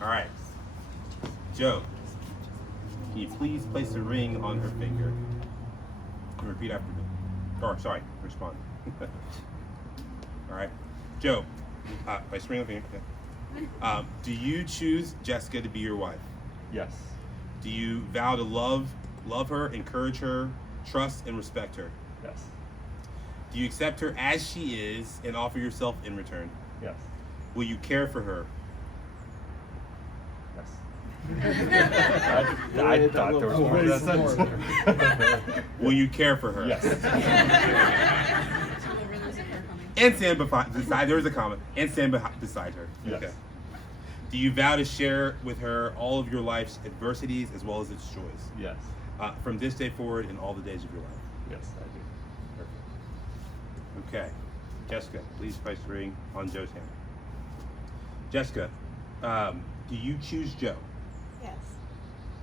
All right. Joe, can you please place a ring on her finger? And repeat after me. Or, sorry, respond. All right. Joe, place a ring on her finger. Okay. Do you choose Jessica to be your wife? Yes. Do you vow to love her, encourage her, trust, and respect her? Yes. Do you accept her as she is and offer yourself in return? Yes. Will you care for her? Yes. I thought there was more to that sentence. Will you care for her? Yes. And stand beside, there's a comment, and stand beside her. Yes. Okay. Do you vow to share with her all of your life's adversities as well as its joys? Yes. From this day forward and all the days of your life? Yes, I do. Perfect. Okay. Jessica, please place the ring on Joe's hand. Jessica, do you choose Joe Yes.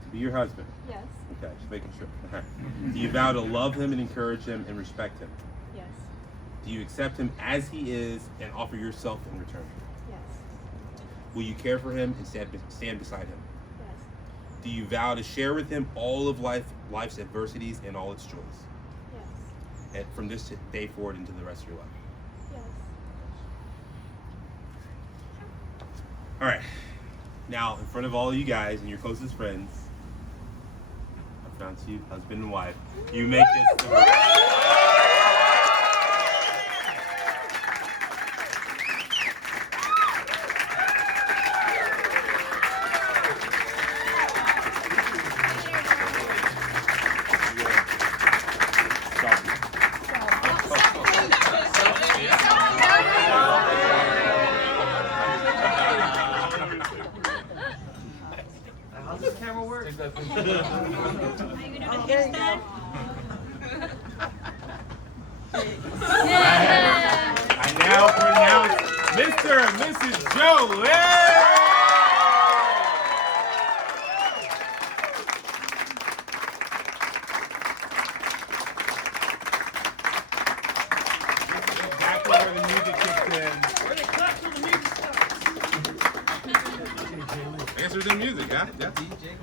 to be your husband? Yes. Okay, just making sure. Do you vow to love him and encourage him and respect him? Yes. Do you accept him as he is and offer yourself in return? Yes. Will you care for him and stand beside him? Yes. Do you vow to share with him all of life's adversities and all its joys? Yes. And from this day forward into the rest of your life? Yes. All right. Now, in front of all of you guys and your closest friends, I pronounce you husband and wife. You make this. How's this camera work? I now pronounce Mr. and Mrs. Joe. Hey! This is exactly where the music kicks in. Where they cut through the music stuff? Answers in music, huh? Yeah. DJ.